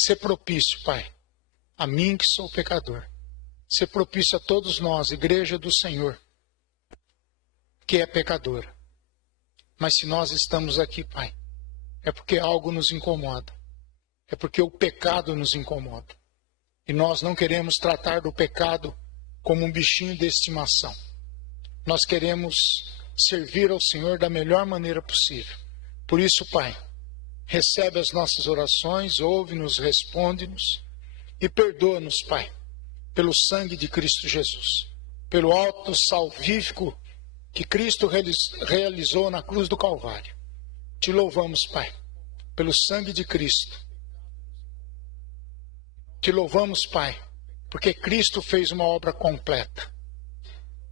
ser propício, Pai, a mim que sou pecador. Ser propício a todos nós, igreja do Senhor, que é pecadora. Mas se nós estamos aqui, Pai, é porque algo nos incomoda. É porque o pecado nos incomoda. E nós não queremos tratar do pecado como um bichinho de estimação. Nós queremos servir ao Senhor da melhor maneira possível. Por isso, Pai, recebe as nossas orações, ouve-nos, responde-nos e perdoa-nos, Pai, pelo sangue de Cristo Jesus, pelo ato salvífico que Cristo realizou na cruz do Calvário. Te louvamos, Pai, pelo sangue de Cristo. Te louvamos, Pai, porque Cristo fez uma obra completa.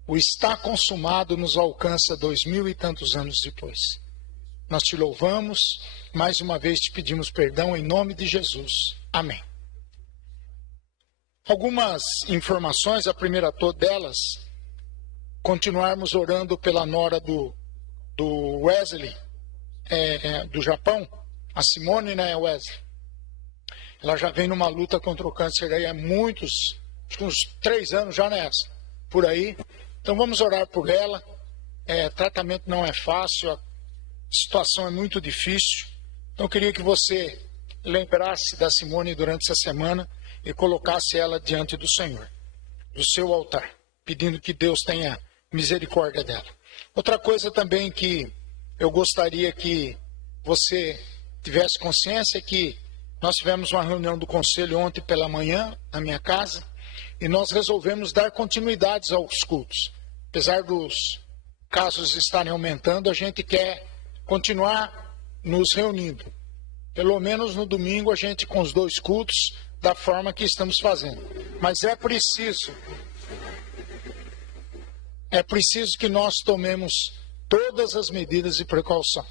O está consumado nos alcança 2000 e tantos anos depois. Nós te louvamos, mais uma vez te pedimos perdão em nome de Jesus. Amém. Algumas informações, a primeira delas, continuarmos orando pela nora do Wesley, do Japão, a Simone, né, Wesley? Ela já vem numa luta contra o câncer aí há muitos, acho que uns 3 anos já nessa, por aí. Então vamos orar por ela. Tratamento não é fácil, a situação é muito difícil. Então eu queria que você lembrasse da Simone durante essa semana e colocasse ela diante do Senhor, do seu altar, pedindo que Deus tenha misericórdia dela. Outra coisa também que eu gostaria que você tivesse consciência é que nós tivemos uma reunião do conselho ontem pela manhã, na minha casa, e nós resolvemos dar continuidades aos cultos. Apesar dos casos estarem aumentando, a gente quer continuar nos reunindo. Pelo menos no domingo, a gente com os 2 cultos, da forma que estamos fazendo. Mas é preciso que nós tomemos todas as medidas de precaução.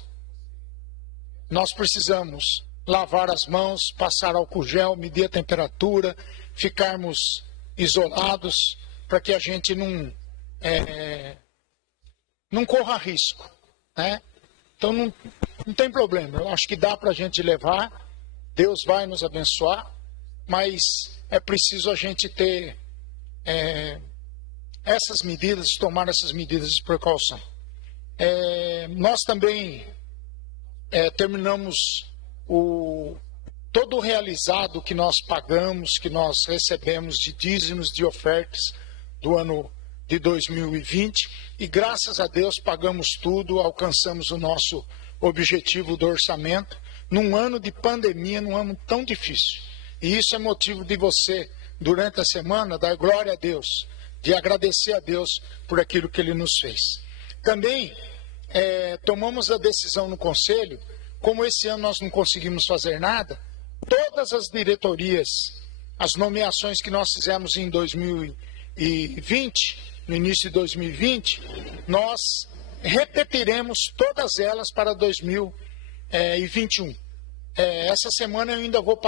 Nós precisamos lavar as mãos, passar álcool gel, medir a temperatura, ficarmos isolados, para que a gente não corra risco, né? Então não tem problema, eu acho que dá para a gente levar, Deus vai nos abençoar, mas é preciso a gente ter essas medidas, tomar essas medidas de precaução. Nós também terminamos todo o realizado que nós pagamos, que nós recebemos de dízimos, de ofertas do ano de 2020, e graças a Deus pagamos tudo, alcançamos o nosso objetivo do orçamento, num ano de pandemia, num ano tão difícil. E isso é motivo de você, durante a semana, dar glória a Deus, de agradecer a Deus por aquilo que Ele nos fez. Também tomamos a decisão no conselho, como esse ano nós não conseguimos fazer nada, todas as diretorias, as nomeações que nós fizemos em 2020, no início de 2020, nós repetiremos todas elas para 2021. Essa semana eu ainda vou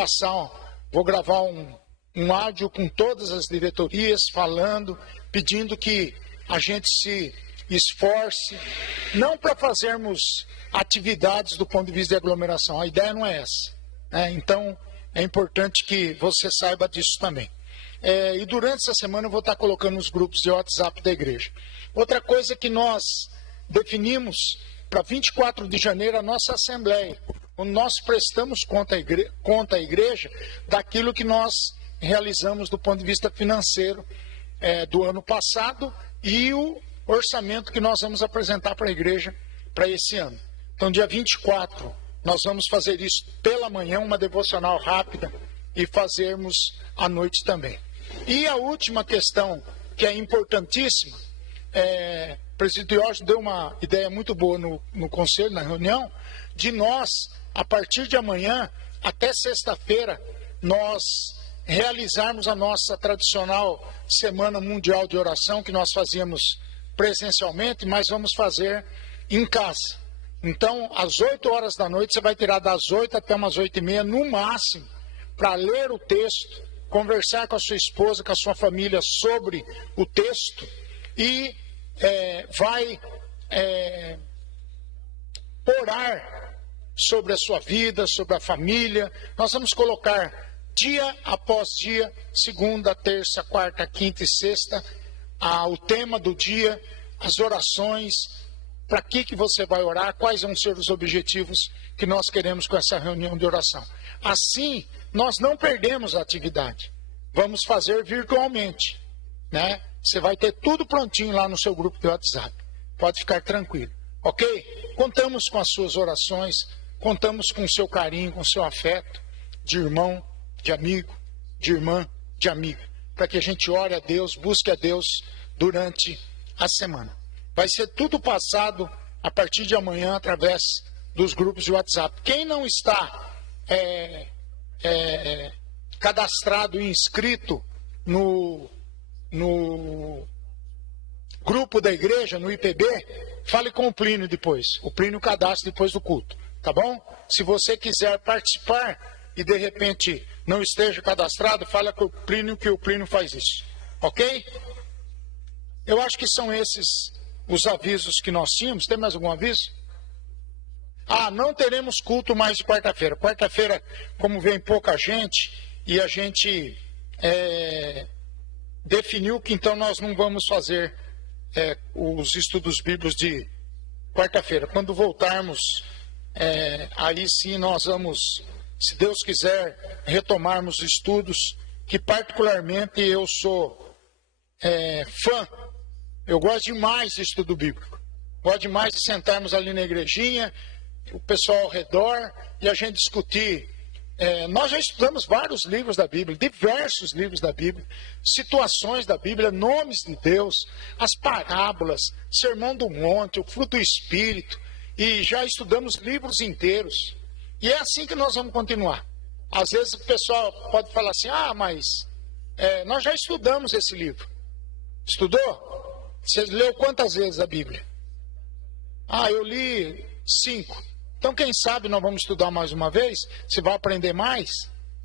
gravar um áudio com todas as diretorias, falando, pedindo que a gente se esforce, não para fazermos atividades do ponto de vista de aglomeração, a ideia não é essa, né? Então é importante que você saiba disso também. E durante essa semana eu vou estar colocando nos grupos de WhatsApp da igreja. Outra coisa que nós definimos para 24 de janeiro a nossa assembleia, onde nós prestamos conta à igreja daquilo que nós realizamos do ponto de vista financeiro do ano passado e o orçamento que nós vamos apresentar para a igreja para esse ano. Então, dia 24, nós vamos fazer isso pela manhã, uma devocional rápida, e fazermos à noite também. E a última questão, que é importantíssima, o presidente Jorge deu uma ideia muito boa no conselho, na reunião, de nós, a partir de amanhã, até sexta-feira, nós realizarmos a nossa tradicional Semana Mundial de Oração, que nós fazíamos presencialmente, mas vamos fazer em casa. Então, às 8 horas da noite, você vai tirar das 8 até umas 8h30, no máximo, para ler o texto, conversar com a sua esposa, com a sua família sobre o texto e vai orar sobre a sua vida, sobre a família. Nós vamos colocar dia após dia, segunda, terça, quarta, quinta e sexta, o tema do dia, as orações, para que você vai orar, quais vão ser os objetivos que nós queremos com essa reunião de oração. Assim, nós não perdemos a atividade. Vamos fazer virtualmente, né? Você vai ter tudo prontinho lá no seu grupo de WhatsApp. Pode ficar tranquilo, ok? Contamos com as suas orações, contamos com o seu carinho, com o seu afeto, de irmão, de amigo, de irmã, de amigo, para que a gente ore a Deus, busque a Deus durante a semana. Vai ser tudo passado a partir de amanhã através dos grupos de WhatsApp. Quem não está cadastrado e inscrito no grupo da igreja, no IPB, fale com o Plínio depois. O Plínio cadastra depois do culto, tá bom? Se você quiser participar e de repente não esteja cadastrado, fala com o Plínio que o Plínio faz isso, ok? Eu acho que são esses os avisos que nós tínhamos. Tem mais algum aviso? Não teremos culto mais de quarta-feira. Quarta-feira, como vem pouca gente, e a gente definiu que então nós não vamos fazer os estudos bíblicos de quarta-feira. Quando voltarmos, aí sim nós vamos, se Deus quiser, retomarmos estudos, que particularmente eu sou fã. Eu gosto demais de estudo bíblico. Gosto demais de sentarmos ali na igrejinha, o pessoal ao redor, e a gente discutir. Nós já estudamos vários livros da Bíblia, diversos livros da Bíblia, situações da Bíblia, nomes de Deus, as parábolas, Sermão do Monte, o fruto do Espírito, e já estudamos livros inteiros. E é assim que nós vamos continuar. Às vezes o pessoal pode falar assim, mas nós já estudamos esse livro. Estudou? Você leu quantas vezes a Bíblia? Eu li 5. Então, quem sabe nós vamos estudar mais uma vez, você vai aprender mais,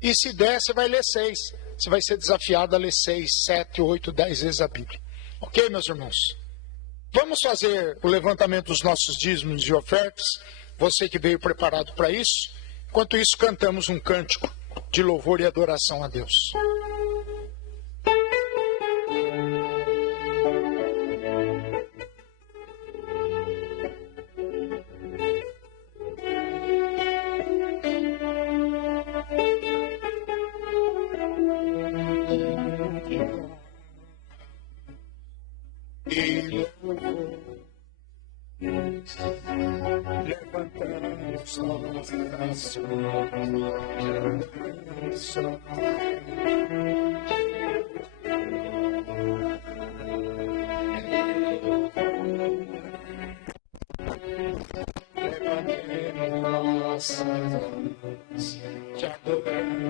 e se der, você vai ler 6. Você vai ser desafiado a ler 6, 7, 8, 10 vezes a Bíblia. Ok, meus irmãos? Vamos fazer o levantamento dos nossos dízimos e ofertas, você que veio preparado para isso. Enquanto isso, cantamos um cântico de louvor e adoração a Deus. Levantamos nossas mãos, te adoramos.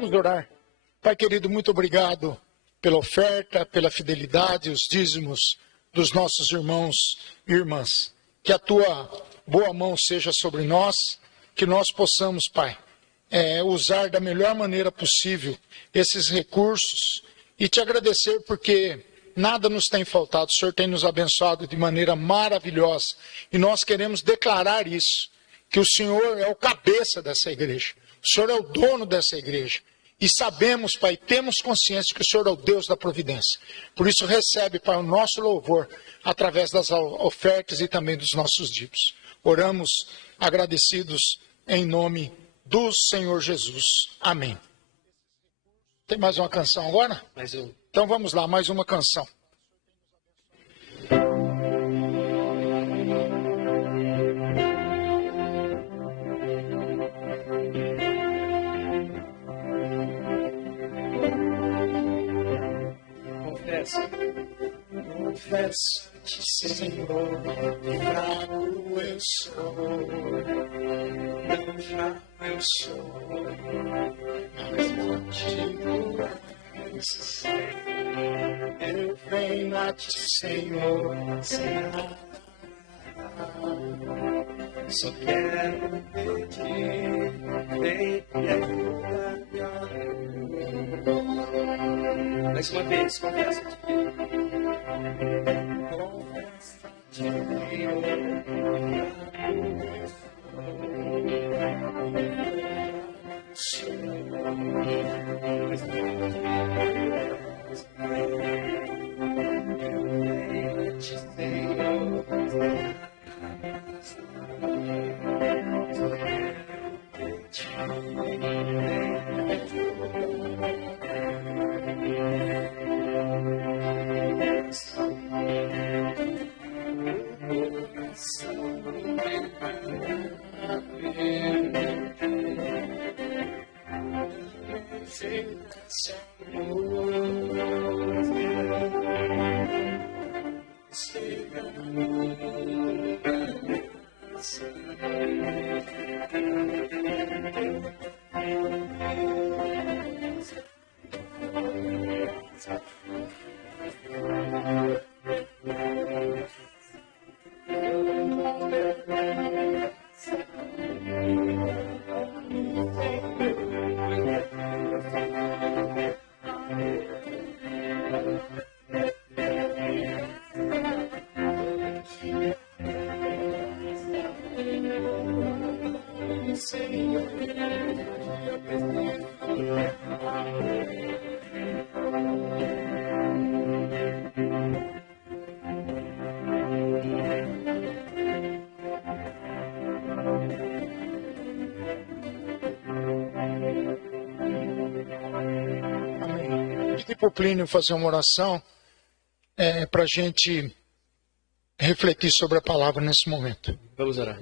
Vamos orar. Pai querido, muito obrigado pela oferta, pela fidelidade, os dízimos dos nossos irmãos e irmãs. Que a tua boa mão seja sobre nós, que nós possamos, Pai, usar da melhor maneira possível esses recursos e te agradecer porque nada nos tem faltado. O Senhor tem nos abençoado de maneira maravilhosa e nós queremos declarar isso, que o Senhor é o cabeça dessa igreja, o Senhor é o dono dessa igreja. E sabemos, Pai, temos consciência que o Senhor é o Deus da providência. Por isso recebe, Pai, o nosso louvor através das ofertas e também dos nossos dízimos. Oramos agradecidos em nome do Senhor Jesus. Amém. Tem mais uma canção agora? Mais um. Então vamos lá, mais uma canção. Confesso-te, Senhor, que fraco eu sou, tão fraco eu sou, mas contigo eu venho a ti, Senhor, sem nada, só quero pedir, vem e ajuda-me. Mais uma vez, confessa-te. Pedi para o Plínio fazer uma oração para a gente refletir sobre a palavra nesse momento. Vamos orar.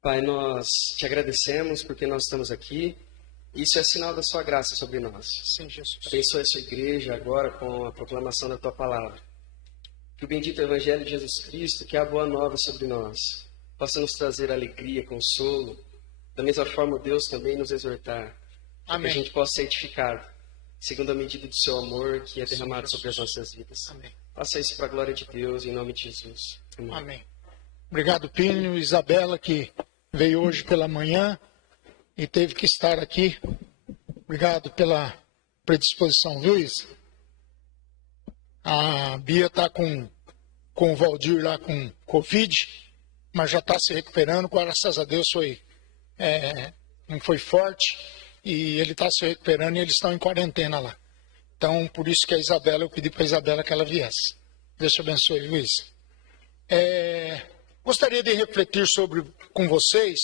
Pai, nós te agradecemos porque nós estamos aqui. Isso é sinal da sua graça sobre nós. Sim, Jesus. Abençoe a sua igreja agora com a proclamação da tua palavra. Que o bendito Evangelho de Jesus Cristo, que é a boa nova sobre nós, possa nos trazer alegria, consolo. Da mesma forma, Deus também nos exortar. Amém. Que a gente possa ser edificado, segundo a medida do seu amor que é derramado sobre as nossas vidas. Amém. Faça isso para a glória de Deus, em nome de Jesus. Amém. Amém. Obrigado, Plínio. Isabela, que veio hoje pela manhã e teve que estar aqui. Obrigado pela predisposição, viu, Isa? A Bia está com o Valdir lá com Covid, mas já está se recuperando. Graças a Deus não foi forte e ele está se recuperando e eles estão em quarentena lá. Então, por isso que eu pedi para a Isabela que ela viesse. Deus te abençoe, Luiz. Gostaria de refletir com vocês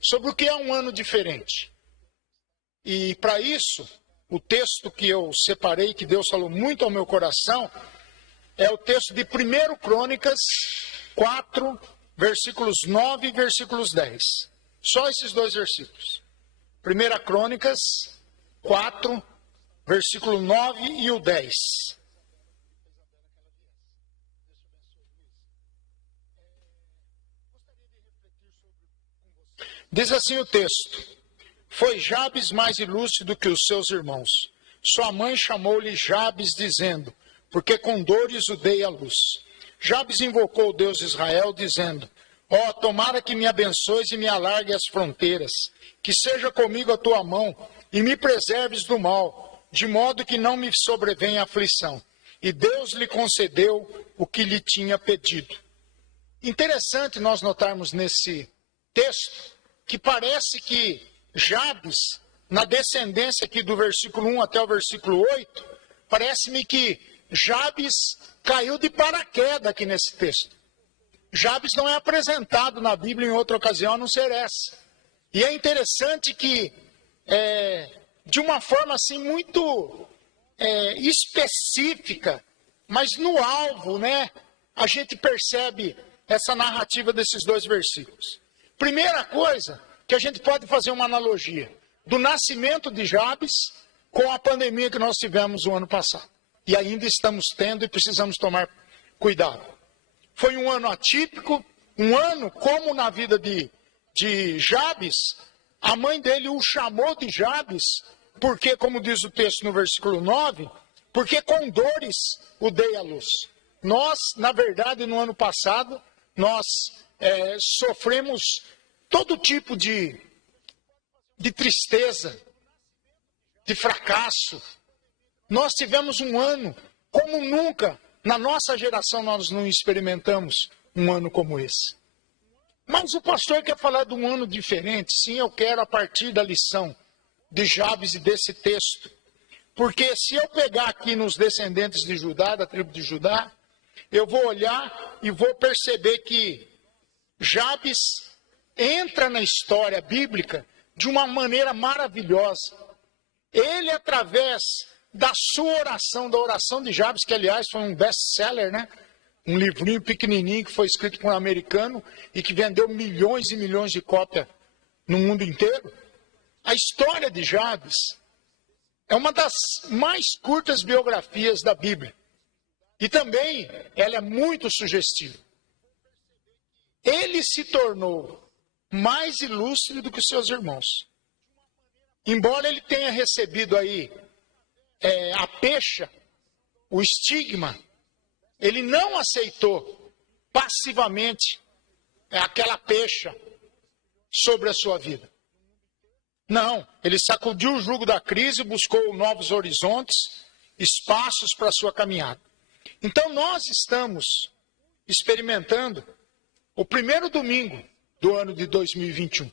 sobre o que é um ano diferente. E para isso, o texto que eu separei, que Deus falou muito ao meu coração, é o texto de 1 Crônicas 4, versículos 9 e versículos 10. Só esses dois versículos. 1 Crônicas 4, versículo 9 e o 10. Diz assim o texto: Foi Jabes mais ilustre do que os seus irmãos. Sua mãe chamou-lhe Jabes, dizendo, porque com dores o dei à luz. Jabes invocou o Deus de Israel, dizendo, tomara que me abençoes e me alargue as fronteiras, que seja comigo a tua mão, e me preserves do mal, de modo que não me sobrevenha aflição. E Deus lhe concedeu o que lhe tinha pedido. Interessante nós notarmos nesse texto, que parece que Jabes, na descendência aqui do versículo 1 até o versículo 8, parece-me que Jabes caiu de paraquedas aqui nesse texto. Jabes não é apresentado na Bíblia em outra ocasião a não ser essa. E é interessante que, de uma forma assim muito específica, mas no alvo, né, a gente percebe essa narrativa desses dois versículos. Primeira coisa, que a gente pode fazer uma analogia do nascimento de Jabes com a pandemia que nós tivemos o ano passado. e ainda estamos tendo e precisamos tomar cuidado. Foi um ano atípico, um ano como na vida de Jabes, a mãe dele o chamou de Jabes, porque, como diz o texto no versículo 9, porque com dores o dei à luz. Nós, na verdade, no ano passado, nós sofremos todo tipo de tristeza, de fracasso. Nós tivemos um ano como nunca, na nossa geração, nós não experimentamos um ano como esse. Mas o pastor quer falar de um ano diferente. Sim, eu quero a partir da lição de Jabes e desse texto. Porque se eu pegar aqui nos descendentes de Judá, da tribo de Judá, eu vou olhar e vou perceber que Jabes entra na história bíblica de uma maneira maravilhosa. Ele, através da sua oração, da oração de Jabes, que aliás foi um best-seller, né? Um livrinho pequenininho que foi escrito por um americano e que vendeu milhões e milhões de cópias no mundo inteiro. A história de Jabes é uma das mais curtas biografias da Bíblia. E também ela é muito sugestiva. Ele se tornou mais ilustre do que seus irmãos. Embora ele tenha recebido aí a pecha, o estigma, ele não aceitou passivamente aquela pecha sobre a sua vida. Não, ele sacudiu o jugo da crise e buscou novos horizontes, espaços para a sua caminhada. Então nós estamos experimentando o primeiro domingo do ano de 2021.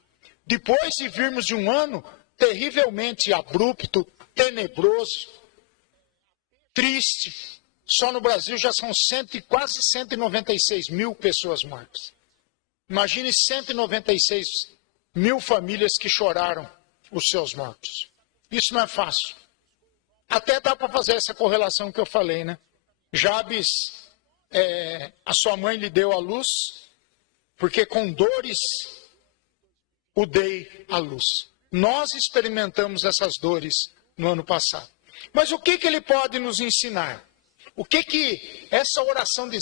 Depois de virmos de um ano terrivelmente abrupto, tenebroso, triste. Só no Brasil já são quase 196 mil pessoas mortas. Imagine 196 mil famílias que choraram os seus mortos. Isso não é fácil. Até dá para fazer essa correlação que eu falei, né? Jabes, a sua mãe lhe deu a luz, porque com dores o dei à luz. Nós experimentamos essas dores no ano passado. Mas o que ele pode nos ensinar? O que essa oração de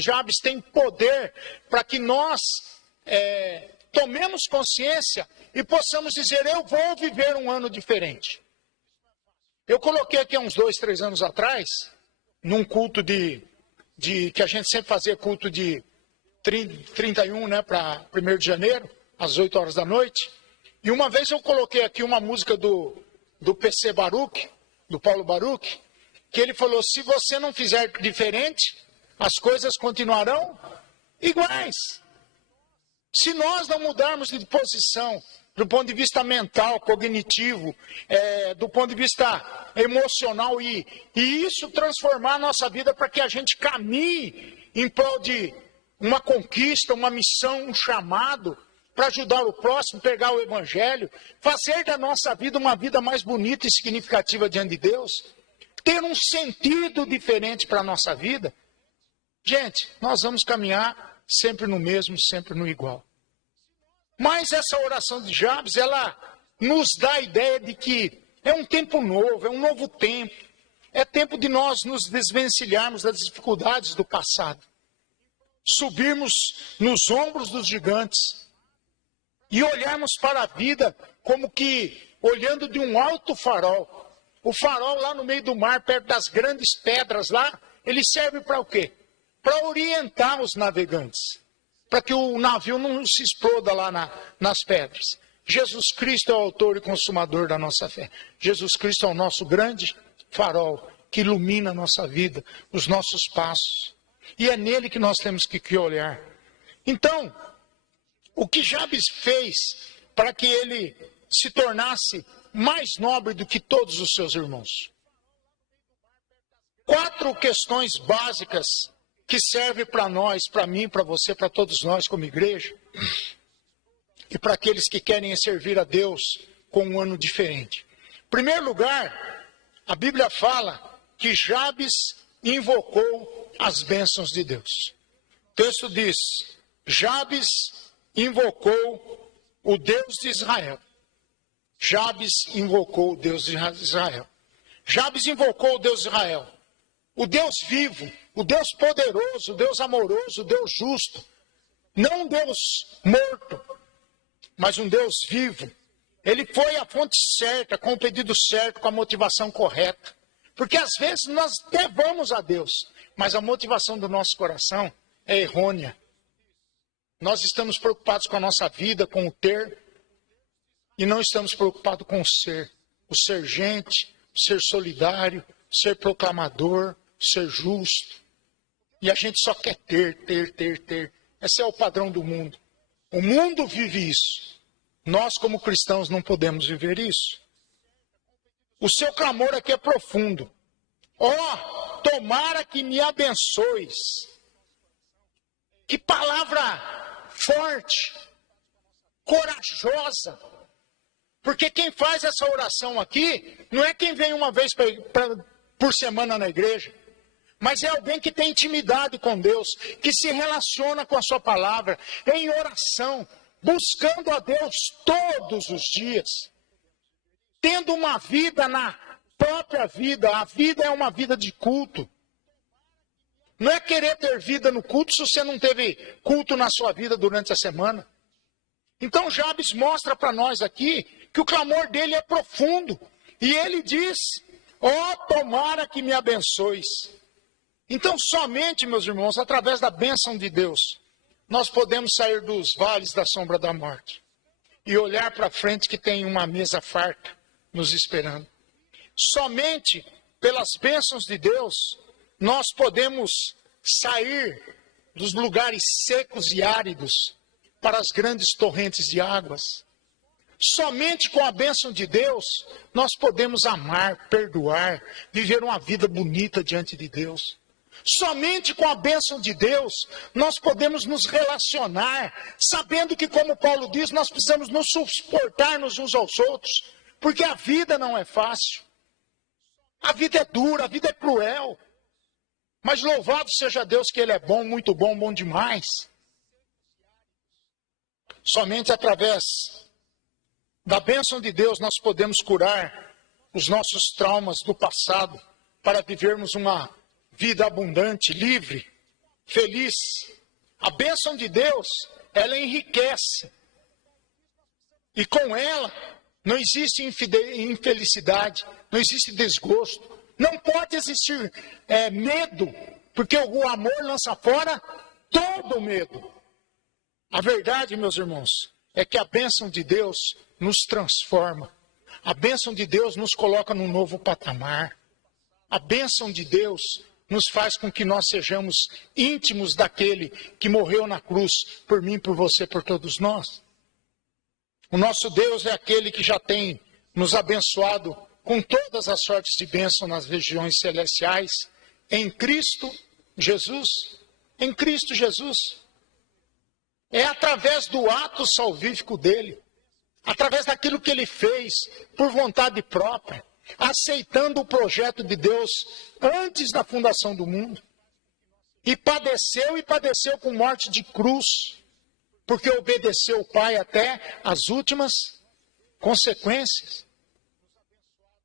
Jabes tem poder para que nós tomemos consciência e possamos dizer, eu vou viver um ano diferente. Eu coloquei aqui há uns 2, 3 anos atrás, num culto que a gente sempre fazia culto de 31, né, para 1º de janeiro, às 8 horas da noite. E uma vez eu coloquei aqui uma música do PC Baruch, do Paulo Baruch, que ele falou, se você não fizer diferente, as coisas continuarão iguais. Se nós não mudarmos de posição, do ponto de vista mental, cognitivo, do ponto de vista emocional, e isso transformar a nossa vida para que a gente caminhe em prol de uma conquista, uma missão, um chamado, para ajudar o próximo, pegar o evangelho, fazer da nossa vida uma vida mais bonita e significativa diante de Deus, ter um sentido diferente para a nossa vida, gente, nós vamos caminhar sempre no mesmo, sempre no igual. Mas essa oração de Jabes, ela nos dá a ideia de que é um tempo novo, é um novo tempo, é tempo de nós nos desvencilharmos das dificuldades do passado, subirmos nos ombros dos gigantes e olharmos para a vida como que olhando de um alto farol. O farol lá no meio do mar, perto das grandes pedras lá, ele serve para o quê? Para orientar os navegantes, para que o navio não se exploda lá nas pedras. Jesus Cristo é o autor e consumador da nossa fé. Jesus Cristo é o nosso grande farol que ilumina a nossa vida, os nossos passos. E é nele que nós temos que olhar. Então, o que Jabes fez para que ele se tornasse mais nobre do que todos os seus irmãos? 4 questões básicas que servem para nós, para mim, para você, para todos nós como igreja, e para aqueles que querem servir a Deus com um ano diferente. Em primeiro lugar, a Bíblia fala que Jabes invocou as bênçãos de Deus. O texto diz, Jabes invocou o Deus de Israel. Jabes invocou o Deus de Israel. Jabes invocou o Deus de Israel. o Deus vivo, o Deus poderoso, o Deus amoroso, o Deus justo. Não um Deus morto, mas um Deus vivo. Ele foi à fonte certa, com o pedido certo, com a motivação correta. Porque às vezes nós até vamos a Deus, mas a motivação do nosso coração é errônea. Nós estamos preocupados com a nossa vida, com o ter, e não estamos preocupados com o ser gente, o ser solidário, o ser proclamador, o ser justo. E a gente só quer ter. Esse é o padrão do mundo. O mundo vive isso. Nós, como cristãos, não podemos viver isso. O seu clamor aqui é profundo. Ó, tomara que me abençoes. Que palavra forte, corajosa. Porque quem faz essa oração aqui não é quem vem uma vez por semana na igreja, mas é alguém que tem intimidade com Deus, que se relaciona com a sua palavra, em oração, buscando a Deus todos os dias, tendo uma vida na própria vida. A vida é uma vida de culto. Não é querer ter vida no culto se você não teve culto na sua vida durante a semana. Então Jabes mostra para nós aqui que o clamor dele é profundo. E ele diz, ó, tomara que me abençoes. Então somente, meus irmãos, através da bênção de Deus, nós podemos sair dos vales da sombra da morte e olhar para frente que tem uma mesa farta nos esperando. Somente pelas bênçãos de Deus, nós podemos sair dos lugares secos e áridos para as grandes torrentes de águas. Somente com a bênção de Deus, nós podemos amar, perdoar, viver uma vida bonita diante de Deus. Somente com a bênção de Deus, nós podemos nos relacionar, sabendo que, como Paulo diz, nós precisamos nos suportar uns aos outros, porque a vida não é fácil. A vida é dura, a vida é cruel. Mas louvado seja Deus que Ele é bom, muito bom, bom demais. Somente através da bênção de Deus nós podemos curar os nossos traumas do passado para vivermos uma vida abundante, livre, feliz. A bênção de Deus, ela enriquece. E com ela não existe infelicidade, não existe desgosto. Não pode existir medo, porque o amor lança fora todo medo. A verdade, meus irmãos, é que a bênção de Deus nos transforma. A bênção de Deus nos coloca num novo patamar. A bênção de Deus nos faz com que nós sejamos íntimos daquele que morreu na cruz por mim, por você, por todos nós. O nosso Deus é aquele que já tem nos abençoado com todas as sortes de bênção nas regiões celestiais, em Cristo Jesus. Em Cristo Jesus. É através do ato salvífico dele, através daquilo que ele fez por vontade própria, aceitando o projeto de Deus antes da fundação do mundo. E padeceu com morte de cruz, porque obedeceu o Pai até as últimas consequências.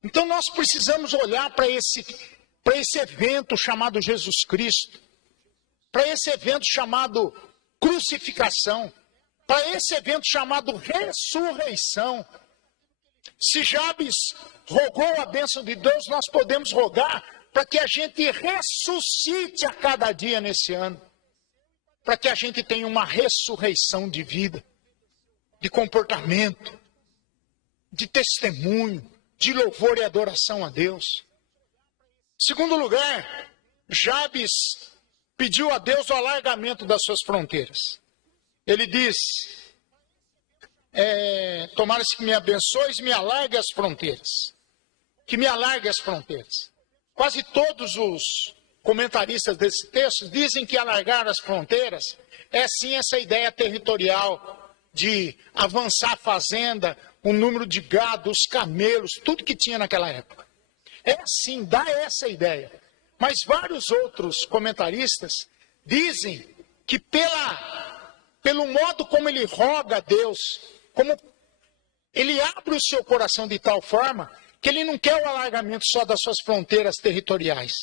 Então nós precisamos olhar para esse evento chamado Jesus Cristo, para esse evento chamado crucificação, para esse evento chamado ressurreição. Se Jabes rogou a bênção de Deus, nós podemos rogar para que a gente ressuscite a cada dia nesse ano, para que a gente tenha uma ressurreição de vida, de comportamento, de testemunho, de louvor e adoração a Deus. Segundo lugar, Jabes pediu a Deus o alargamento das suas fronteiras. Ele diz, tomara-se que me abençoes e me alargue as fronteiras. Que me alargue as fronteiras. Quase todos os comentaristas desse texto dizem que alargar as fronteiras é sim essa ideia territorial de avançar a fazenda, o número de gado, os camelos, tudo que tinha naquela época. É sim, dá essa ideia. Mas vários outros comentaristas dizem que pelo modo como ele roga a Deus, como ele abre o seu coração de tal forma que ele não quer o alargamento só das suas fronteiras territoriais.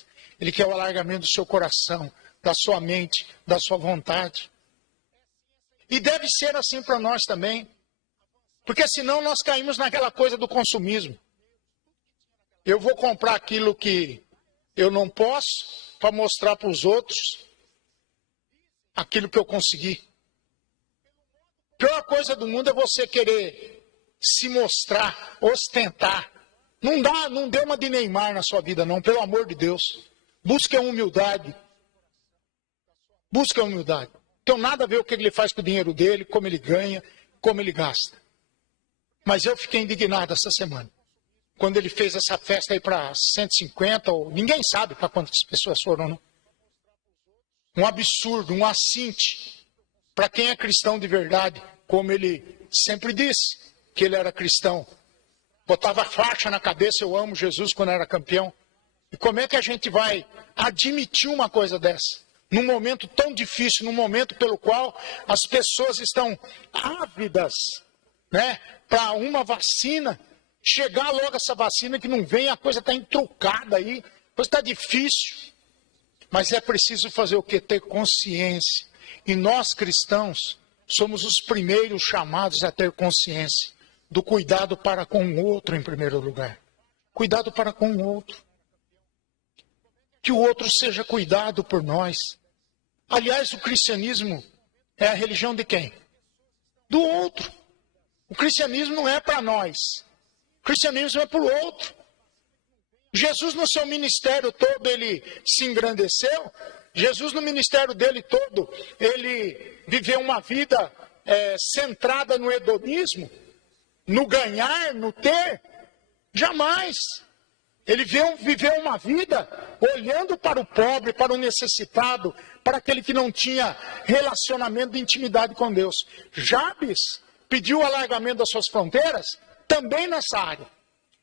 Ele quer o alargamento do seu coração, da sua mente, da sua vontade. E deve ser assim para nós também. Porque senão nós caímos naquela coisa do consumismo. Eu vou comprar aquilo que eu não posso para mostrar para os outros aquilo que eu consegui. A pior coisa do mundo é você querer se mostrar, ostentar. Não dê uma de Neymar na sua vida, não, pelo amor de Deus. Busque a humildade. Busque a humildade. Não tem nada a ver o que ele faz com o dinheiro dele, como ele ganha, como ele gasta. Mas eu fiquei indignado essa semana. Quando ele fez essa festa aí para 150, ou ninguém sabe para quantas pessoas foram, não? Um absurdo, um assinte. Para quem é cristão de verdade, como ele sempre disse que ele era cristão. Botava faixa na cabeça, eu amo Jesus quando era campeão. E como é que a gente vai admitir uma coisa dessa? Num momento tão difícil, num momento pelo qual as pessoas estão ávidas, né, para uma vacina. Chegar logo essa vacina que não vem, a coisa está entrucada aí, a coisa está difícil. Mas é preciso fazer o quê? Ter consciência. E nós cristãos somos os primeiros chamados a ter consciência do cuidado para com o outro em primeiro lugar. Cuidado para com o outro. Que o outro seja cuidado por nós. Aliás, o cristianismo é a religião de quem? Do outro. O cristianismo não é para nós. O cristianismo é para o outro. Jesus no seu ministério todo, ele se engrandeceu. Jesus no ministério dele todo, ele viveu uma vida centrada no hedonismo, no ganhar, no ter. Jamais. Ele viveu uma vida olhando para o pobre, para o necessitado, para aquele que não tinha relacionamento de intimidade com Deus. Jabes pediu o alargamento das suas fronteiras também nessa área.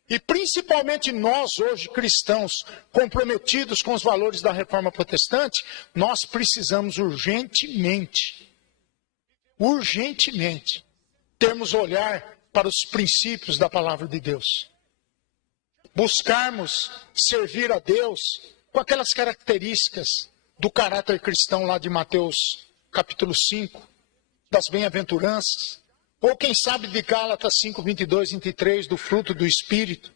E principalmente nós hoje, cristãos, comprometidos com os valores da reforma protestante, nós precisamos urgentemente termos olhar para os princípios da palavra de Deus. Buscarmos servir a Deus com aquelas características do caráter cristão lá de Mateus capítulo 5, das bem-aventuranças. Ou quem sabe de Gálatas 5, 22, 23, do fruto do Espírito.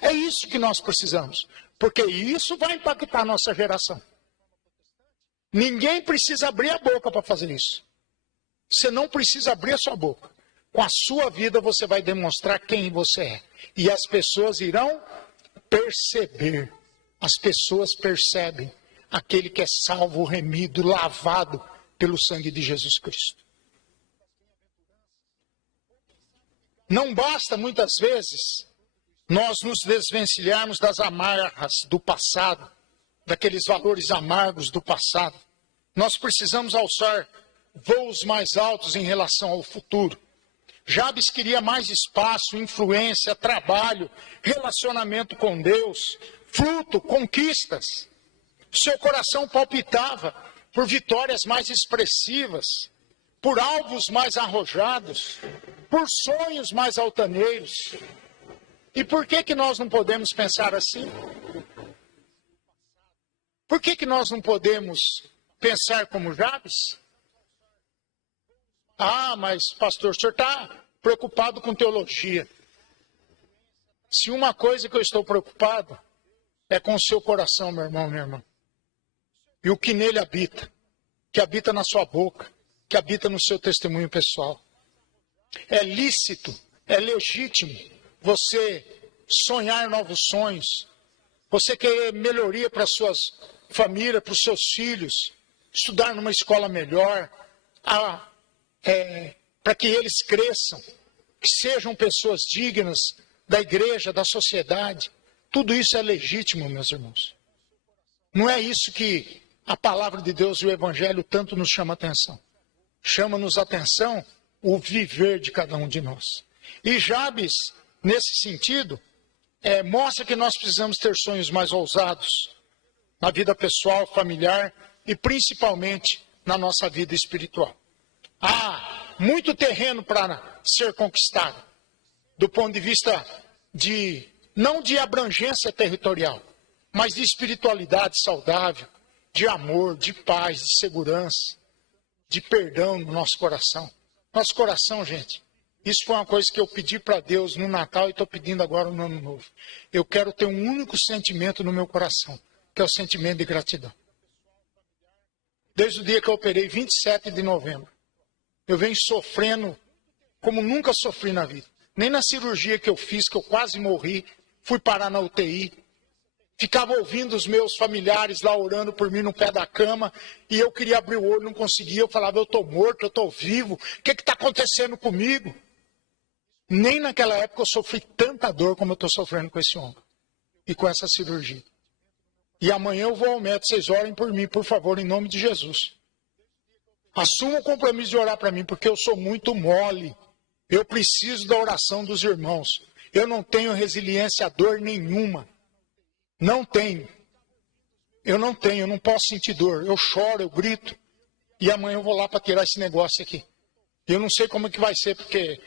É isso que nós precisamos. Porque isso vai impactar a nossa geração. Ninguém precisa abrir a boca para fazer isso. Você não precisa abrir a sua boca. Com a sua vida você vai demonstrar quem você é. E as pessoas irão perceber. As pessoas percebem aquele que é salvo, remido, lavado pelo sangue de Jesus Cristo. Não basta, muitas vezes, nós nos desvencilharmos das amarras do passado, daqueles valores amargos do passado. Nós precisamos alçar voos mais altos em relação ao futuro. Jabes queria mais espaço, influência, trabalho, relacionamento com Deus, fruto, conquistas. Seu coração palpitava por vitórias mais expressivas, por alvos mais arrojados, por sonhos mais altaneiros. E por que nós não podemos pensar assim? Por que nós não podemos pensar como Jabes? Ah, mas pastor, o senhor está preocupado com teologia. Se uma coisa que eu estou preocupado é com o seu coração, meu irmão, minha irmã. E o que nele habita, que habita na sua boca, que habita no seu testemunho pessoal. É lícito, é legítimo você sonhar novos sonhos, você querer melhoria para a sua família, para os seus filhos, estudar numa escola melhor, para que eles cresçam, que sejam pessoas dignas da igreja, da sociedade. Tudo isso é legítimo, meus irmãos. Não é isso que a palavra de Deus e o Evangelho tanto nos chama a atenção. Chama-nos a atenção o viver de cada um de nós. E Jabes, nesse sentido, mostra que nós precisamos ter sonhos mais ousados na vida pessoal, familiar e principalmente na nossa vida espiritual. Há muito terreno para ser conquistado, do ponto de vista não de abrangência territorial, mas de espiritualidade saudável, de amor, de paz, de segurança, de perdão no nosso coração. Nosso coração, gente, isso foi uma coisa que eu pedi para Deus no Natal e estou pedindo agora no Ano Novo. Eu quero ter um único sentimento no meu coração, que é o sentimento de gratidão. Desde o dia que eu operei, 27 de novembro, eu venho sofrendo como nunca sofri na vida. Nem na cirurgia que eu fiz, que eu quase morri, fui parar na UTI, ficava ouvindo os meus familiares lá orando por mim no pé da cama, e eu queria abrir o olho, não conseguia, eu falava, eu estou morto, eu estou vivo, o que está acontecendo comigo? Nem naquela época eu sofri tanta dor como eu estou sofrendo com esse ombro e com essa cirurgia. E amanhã eu vou ao médico, vocês orem por mim, por favor, em nome de Jesus. Assuma o compromisso de orar para mim, porque eu sou muito mole. Eu preciso da oração dos irmãos. Eu não tenho resiliência a dor nenhuma. Não tenho. Eu não posso sentir dor. Eu choro, eu grito. E amanhã eu vou lá para tirar esse negócio aqui. Eu não sei como é que vai ser, porque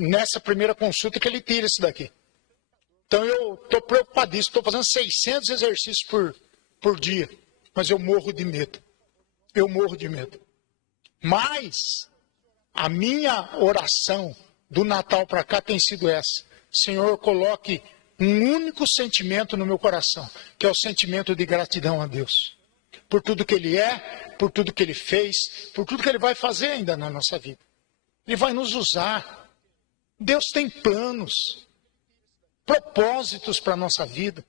nessa primeira consulta que ele tira isso daqui. Então eu estou preocupadíssimo. Estou fazendo 600 exercícios por dia. Mas eu morro de medo. Eu morro de medo. Mas a minha oração do Natal para cá tem sido essa. Senhor, coloque um único sentimento no meu coração, que é o sentimento de gratidão a Deus. Por tudo que Ele é, por tudo que Ele fez, por tudo que Ele vai fazer ainda na nossa vida. Ele vai nos usar. Deus tem planos, propósitos para a nossa vida.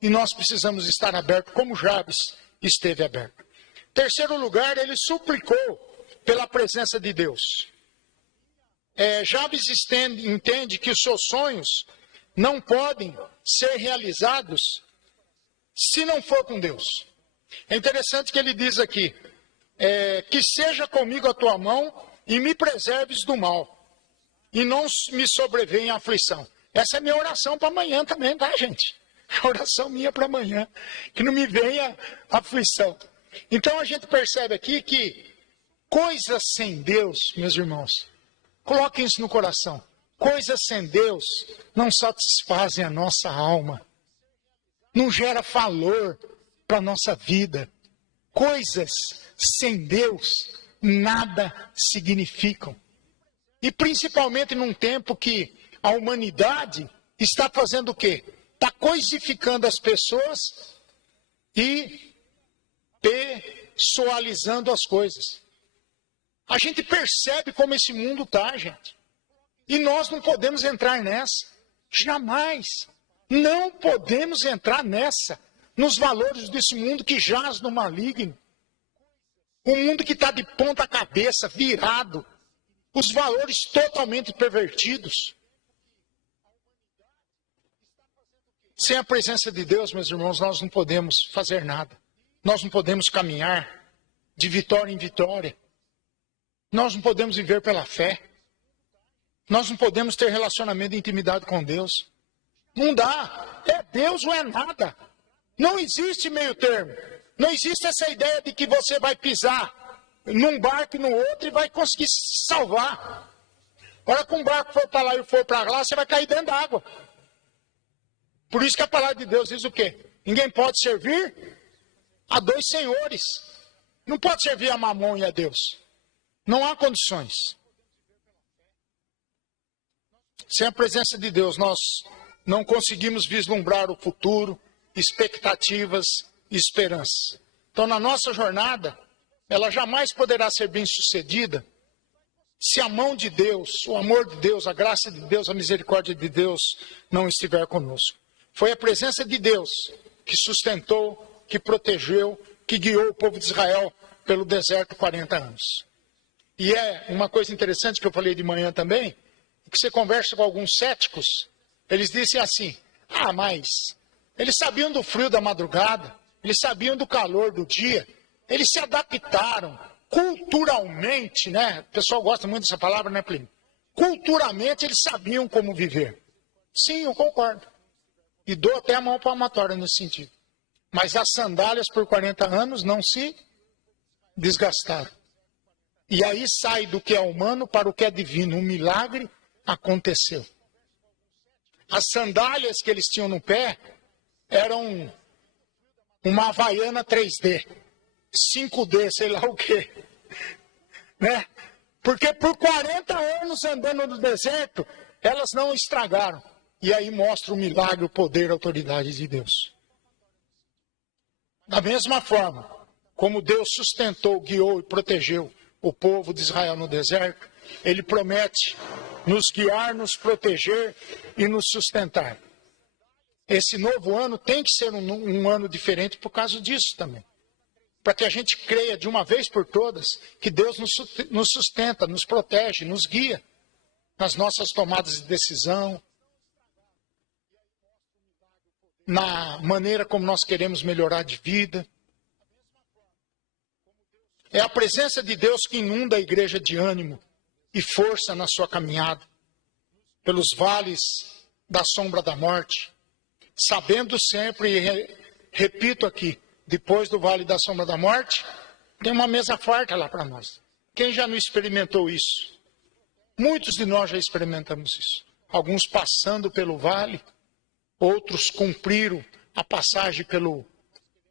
E nós precisamos estar abertos, como Jabes esteve aberto. Terceiro lugar, ele suplicou pela presença de Deus. Jabes entende que os seus sonhos não podem ser realizados se não for com Deus. É interessante que ele diz aqui, que seja comigo a tua mão e me preserves do mal, e não me sobrevenha a aflição. Essa é minha oração para amanhã também, tá, gente? A oração minha para amanhã, que não me venha aflição. Então a gente percebe aqui que coisas sem Deus, meus irmãos, coloquem isso no coração. Coisas sem Deus não satisfazem a nossa alma. Não gera valor para a nossa vida. Coisas sem Deus nada significam. E principalmente num tempo que a humanidade está fazendo o quê? Está coisificando as pessoas e pessoalizando as coisas. A gente percebe como esse mundo está, gente. E nós não podemos entrar nessa. Jamais. Não podemos entrar nessa. Nos valores desse mundo que jaz no maligno. Um mundo que está de ponta cabeça, virado. Os valores totalmente pervertidos. Sem a presença de Deus, meus irmãos, nós não podemos fazer nada. Nós não podemos caminhar de vitória em vitória. Nós não podemos viver pela fé. Nós não podemos ter relacionamento de intimidade com Deus. Não dá. É Deus ou é nada. Não existe meio termo. Não existe essa ideia de que você vai pisar num barco e no outro e vai conseguir se salvar. A hora que um barco for para lá e for para lá, você vai cair dentro d'água. Por isso que a palavra de Deus diz o quê? Ninguém pode servir a dois senhores. Não pode servir a Mamon e a Deus. Não há condições. Sem a presença de Deus, nós não conseguimos vislumbrar o futuro, expectativas e esperança. Então, na nossa jornada, ela jamais poderá ser bem-sucedida se a mão de Deus, o amor de Deus, a graça de Deus, a misericórdia de Deus não estiver conosco. Foi a presença de Deus que sustentou, que protegeu, que guiou o povo de Israel pelo deserto 40 anos. E é uma coisa interessante que eu falei de manhã também, que você conversa com alguns céticos, eles dizem assim, mas eles sabiam do frio da madrugada, eles sabiam do calor do dia, eles se adaptaram culturalmente, né? O pessoal gosta muito dessa palavra, né, Plínio? Culturalmente eles sabiam como viver. Sim, eu concordo. E dou até a mão palmatória nesse sentido. Mas as sandálias por 40 anos não se desgastaram. E aí sai do que é humano para o que é divino. Um milagre aconteceu. As sandálias que eles tinham no pé eram uma Havaiana 3D, 5D, sei lá o quê. Né? Porque por 40 anos andando no deserto, elas não estragaram. E aí mostra o milagre, o poder, a autoridade de Deus. Da mesma forma, como Deus sustentou, guiou e protegeu o povo de Israel no deserto, Ele promete nos guiar, nos proteger e nos sustentar. Esse novo ano tem que ser um ano diferente por causa disso também. Para que a gente creia de uma vez por todas que Deus nos sustenta, nos protege, nos guia nas nossas tomadas de decisão, na maneira como nós queremos melhorar de vida. É a presença de Deus que inunda a igreja de ânimo e força na sua caminhada, pelos vales da sombra da morte, sabendo sempre, e repito aqui, depois do vale da sombra da morte, tem uma mesa farta lá para nós. Quem já não experimentou isso? Muitos de nós já experimentamos isso. Alguns passando pelo vale, outros cumpriram a passagem pelo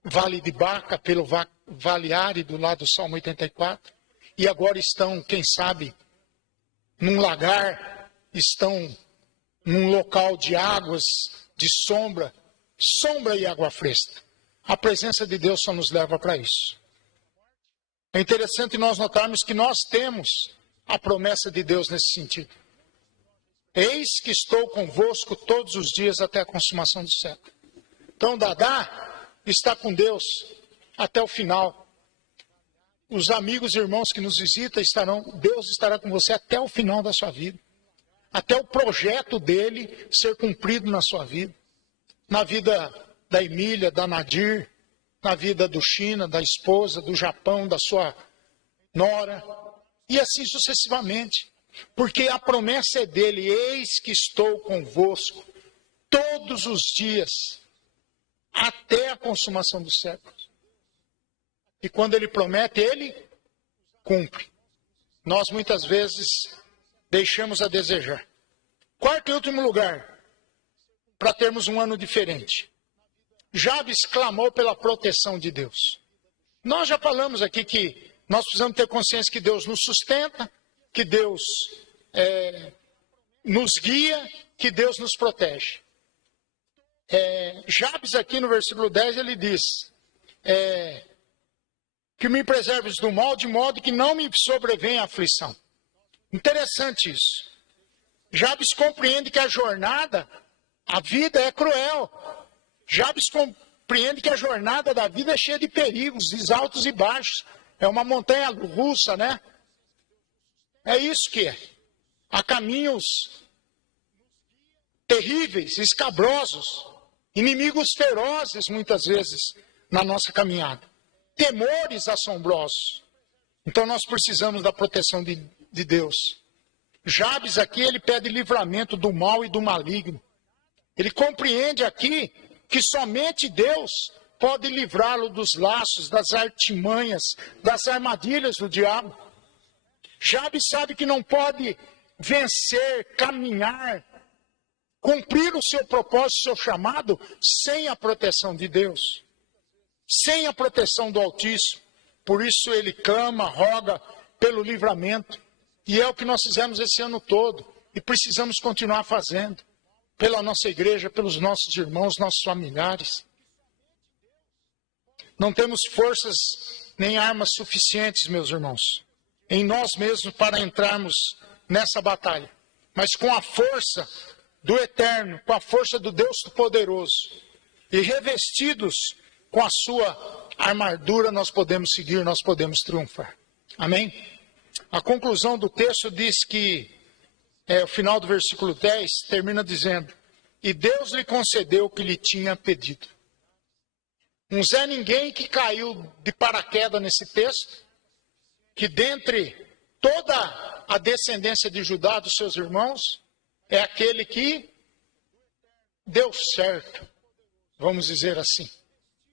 vale de Baca, pelo vale árido lá do Salmo 84, e agora estão, quem sabe, num lagar, estão num local de águas, de sombra e água fresca. A presença de Deus só nos leva para isso. É interessante nós notarmos que nós temos a promessa de Deus nesse sentido. Eis que estou convosco todos os dias até a consumação do século. Então, Dadá está com Deus até o final. Os amigos e irmãos que nos visitam Deus estará com você até o final da sua vida. Até o projeto dele ser cumprido na sua vida. Na vida da Emília, da Nadir, na vida do China, da esposa, do Japão, da sua nora, e assim sucessivamente. Porque a promessa é dele, eis que estou convosco todos os dias, até a consumação dos séculos. E quando ele promete, ele cumpre. Nós muitas vezes deixamos a desejar. Quarto e último lugar, para termos um ano diferente. Jabes clamou pela proteção de Deus. Nós já falamos aqui que nós precisamos ter consciência que Deus nos sustenta, que Deus nos guia, que Deus nos protege. Jabes aqui no versículo 10 ele diz, que me preserves do mal de modo que não me sobrevenha a aflição. Interessante isso. Jabes compreende que a vida é cruel. Jabes compreende que a jornada da vida é cheia de perigos, de altos e baixos. É uma montanha russa, né? É isso que é. Há caminhos terríveis, escabrosos, inimigos ferozes muitas vezes na nossa caminhada. Temores assombrosos. Então nós precisamos da proteção de Deus. Jabes aqui, ele pede livramento do mal e do maligno. Ele compreende aqui que somente Deus pode livrá-lo dos laços, das artimanhas, das armadilhas do diabo. Jabes sabe que não pode vencer, caminhar, cumprir o seu propósito, o seu chamado, sem a proteção de Deus, sem a proteção do Altíssimo. Por isso ele clama, roga pelo livramento. E é o que nós fizemos esse ano todo. E precisamos continuar fazendo. Pela nossa igreja, pelos nossos irmãos, nossos familiares. Não temos forças nem armas suficientes, meus irmãos, em nós mesmos para entrarmos nessa batalha. Mas com a força do Eterno, com a força do Deus Todo-Poderoso, e revestidos com a sua armadura, nós podemos seguir, nós podemos triunfar. Amém? A conclusão do texto diz que, o final do versículo 10, termina dizendo, e Deus lhe concedeu o que lhe tinha pedido. Um Zé Ninguém que caiu de paraquedas nesse texto, que dentre toda a descendência de Judá, dos seus irmãos, é aquele que deu certo, vamos dizer assim,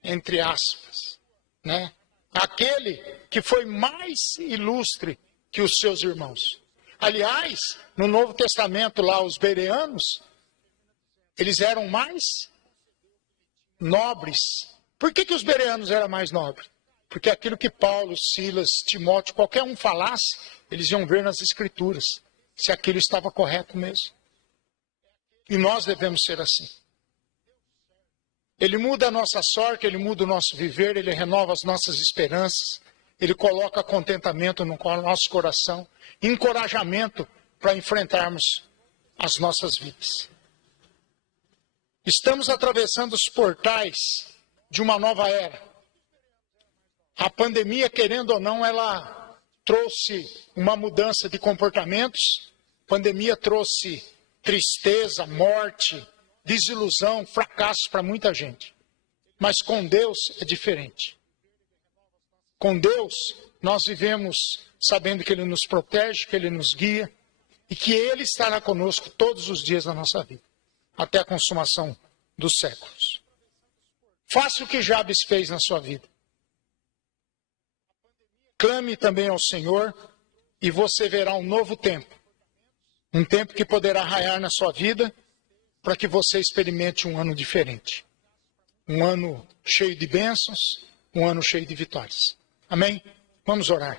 entre aspas, né? Aquele que foi mais ilustre que os seus irmãos. Aliás, no Novo Testamento lá, os bereanos, eles eram mais nobres Por que os bereanos eram mais nobres? Porque aquilo que Paulo, Silas, Timóteo, qualquer um falasse, eles iam ver nas Escrituras se aquilo estava correto mesmo. E nós devemos ser assim. Ele muda a nossa sorte, ele muda o nosso viver, ele renova as nossas esperanças, ele coloca contentamento no nosso coração, encorajamento para enfrentarmos as nossas vidas. Estamos atravessando os portais de uma nova era. A pandemia, querendo ou não, ela trouxe uma mudança de comportamentos. A pandemia trouxe tristeza, morte, desilusão, fracasso para muita gente. Mas com Deus é diferente. Com Deus, nós vivemos sabendo que Ele nos protege, que Ele nos guia e que Ele estará conosco todos os dias da nossa vida, até a consumação dos séculos. Faça o que Jabes fez na sua vida. Clame também ao Senhor e você verá um novo tempo. Um tempo que poderá raiar na sua vida para que você experimente um ano diferente. Um ano cheio de bênçãos, um ano cheio de vitórias. Amém? Vamos orar.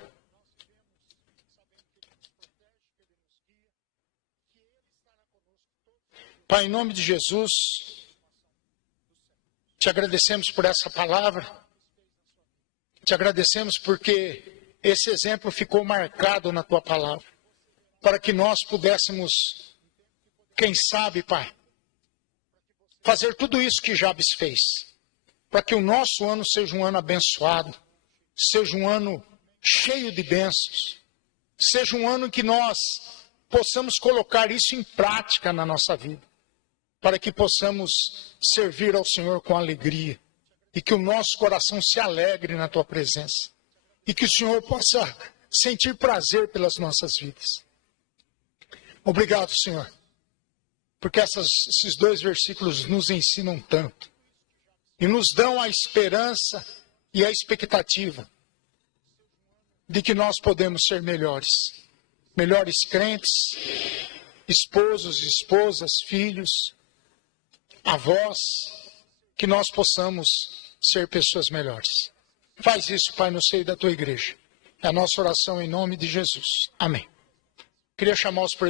Pai, em nome de Jesus, te agradecemos por essa palavra. Te agradecemos porque esse exemplo ficou marcado na tua palavra. Para que nós pudéssemos, quem sabe, Pai, fazer tudo isso que Jabes fez. Para que o nosso ano seja um ano abençoado, seja um ano cheio de bênçãos, seja um ano que nós possamos colocar isso em prática na nossa vida, para que possamos servir ao Senhor com alegria e que o nosso coração se alegre na tua presença e que o Senhor possa sentir prazer pelas nossas vidas. Obrigado, Senhor, porque esses 2 versículos nos ensinam tanto e nos dão a esperança e a expectativa de que nós podemos ser melhores crentes, esposos, esposas, filhos, avós, que nós possamos ser pessoas melhores. Faz isso, Pai, no seio da tua igreja. É a nossa oração em nome de Jesus. Amém. Queria chamar os presbíteros.